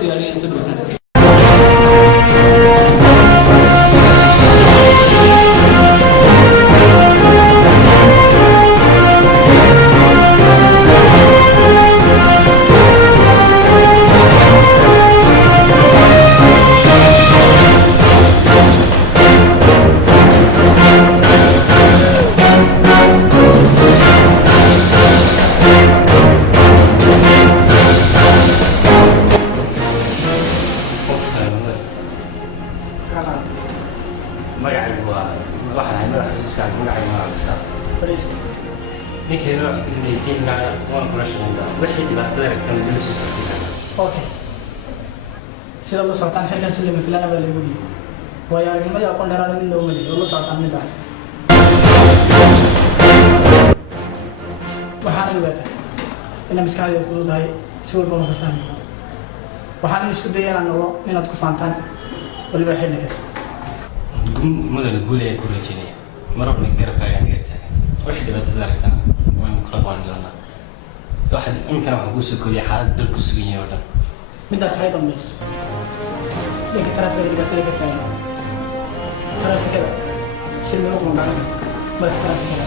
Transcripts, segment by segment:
diyaariyeen soo dhawaan Okay. Sila lo sultan xilkan sila filana baa lagu yiri. Way aragnimada aqoon dheeraad mid loo maleeyo lo sultan midaas. Waxaan ogaaday in maskaxdayda fududahay si walba ma fahmi. Waxaan isku dayaa inaad ku faantaan waliba xilli kasta. Madana guulay ku rajinaya. Marabna garabkaaga aniga tahay. Wixii dhibaatada aragtaan waan kala qaadana. واحد يمكن راح أقول سكولي حالات دل كسرية ولا من ده صحيح بس ليك ترى في اللي قتلك الثاني ترى في كذا سلمي رقم معنا ما ترى في كذا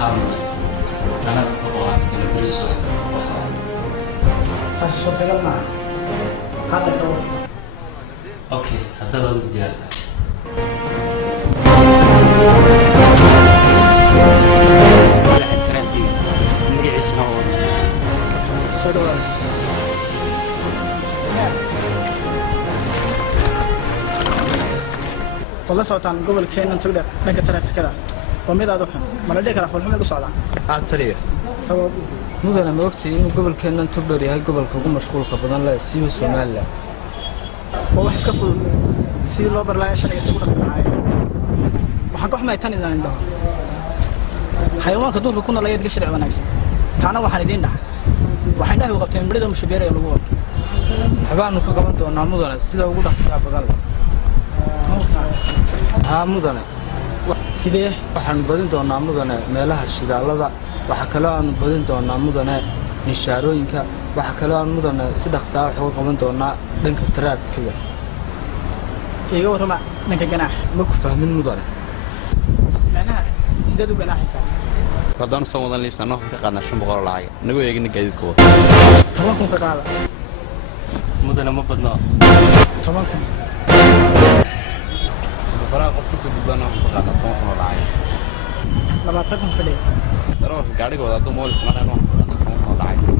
حاول أنا طبعا دلوقتي وحاول بس صوت كلام معه هذا الدور أوكي هذا هو الديار والله صوتان قبل كأننا تقدر لك ترى في كذا وميدا دوحن ما نديك رافل حمل قصة ترى سبب مدن ما وقت إنه قبل كأننا تقدر يهاي قبل كوكو مشغول كبدان لا سيب السومال لا والله حس كفل سيد الله برلا شرعي سيقول لك بالعاي وحقه ما يتاني ذا عنده حيوان كدور كنا لا يدق شرع وناكس كانوا وحنديننا وحنا هو قبتين بريدهم شبيرة يلقوه حبان نكقبل دونا مدن سيدا وقول أخسر بدان لا ها مدن sidee waxaan badin doonaa mudane meelaha shidaalada waxa kale aan badin doonaa mudane nishaarooyinka waxa kale aan mudane si dhaqso ah wax uga qaban doonaa dhanka taraafikada iga warama dhanka ganaax ma ku fahmin mudane macnaha sideed u ganaaxaysaa haddaan soo wadan liisano ka qaadna 500 lacag nagu eegina gaadiidka wada 10 kun ka qaada mudane ma badno 10 kun faraha qofka soo gudbana wax ka qaadna 10 kun lacag 20 kun fadhi darawalka gaariga wada mool ismaana wax ka qaadna 10 kun lacag